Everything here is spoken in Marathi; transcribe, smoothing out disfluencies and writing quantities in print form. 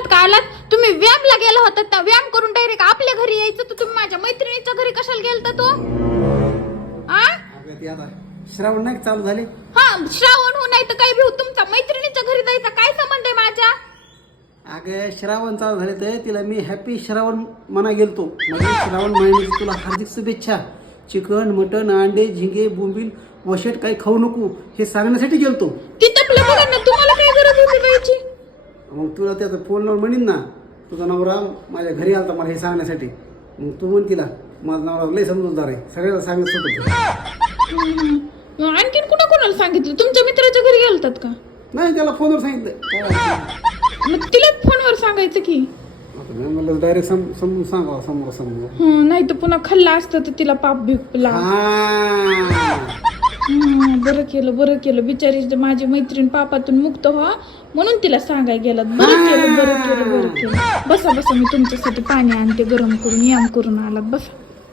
आलात का आलात? तुम्ही व्यायामला गेला होता ना, व्यायाम करून डायरेक्ट आपल्या घरी यायचं, तर तुम्ही माझ्या मैत्रिणीच्या घरी कशाला गेलता तो? आ? अगं ते आता श्रावण नाही का चालू झाले? हा, श्रावण हो नाही तर काही भी हो, तुमच्या मैत्रिणीच्या घरी जायचा काय संबंध आहे माझ्या? अगं श्रावण चालू झाले तर तिला मी हॅपी श्रावण म्हणा गेलतो. म्हणजे श्रावण महिन्याची तुला हार्दिक शुभेच्छा. चिकन मटन अंडे झिंगे बोंबील वशेट काही खाऊ नको हे सांगण्यासाठी गेलतो. तिथं आपलं बघा ना, तुम्हाला काय गरज होती जायची? मग तुला त्याचा फोन लावून म्हणीन ना, तुझा नवरा माझ्या घरी आलता मला हे सांगण्यासाठी. मग तू म्हण तिला माझा नवरा लय समजूतदार आहे, सगळ्याला सांगत होतो. आणखीन कोणाला सांगितलं? तुमच्या मित्राच्या घरी गेलतात का? नाही त्याला फोनवर सांगितलं. मग तिला फोनवर सांगायचं की. आता मी म्हणलं डायरेक्ट समजून सांगा समोर समोर. नाही तर पुन्हा खाल्ला असतं तर तिला पाप भिपला. बरं केलं बिचारी माझी मैत्रीण पापातून मुक्त व्हा म्हणून तिला सांगाय गेलात. बरं केलं. बसा मी तुमच्यासाठी पाणी आणते गरम करून, याम करून आलात, बसा.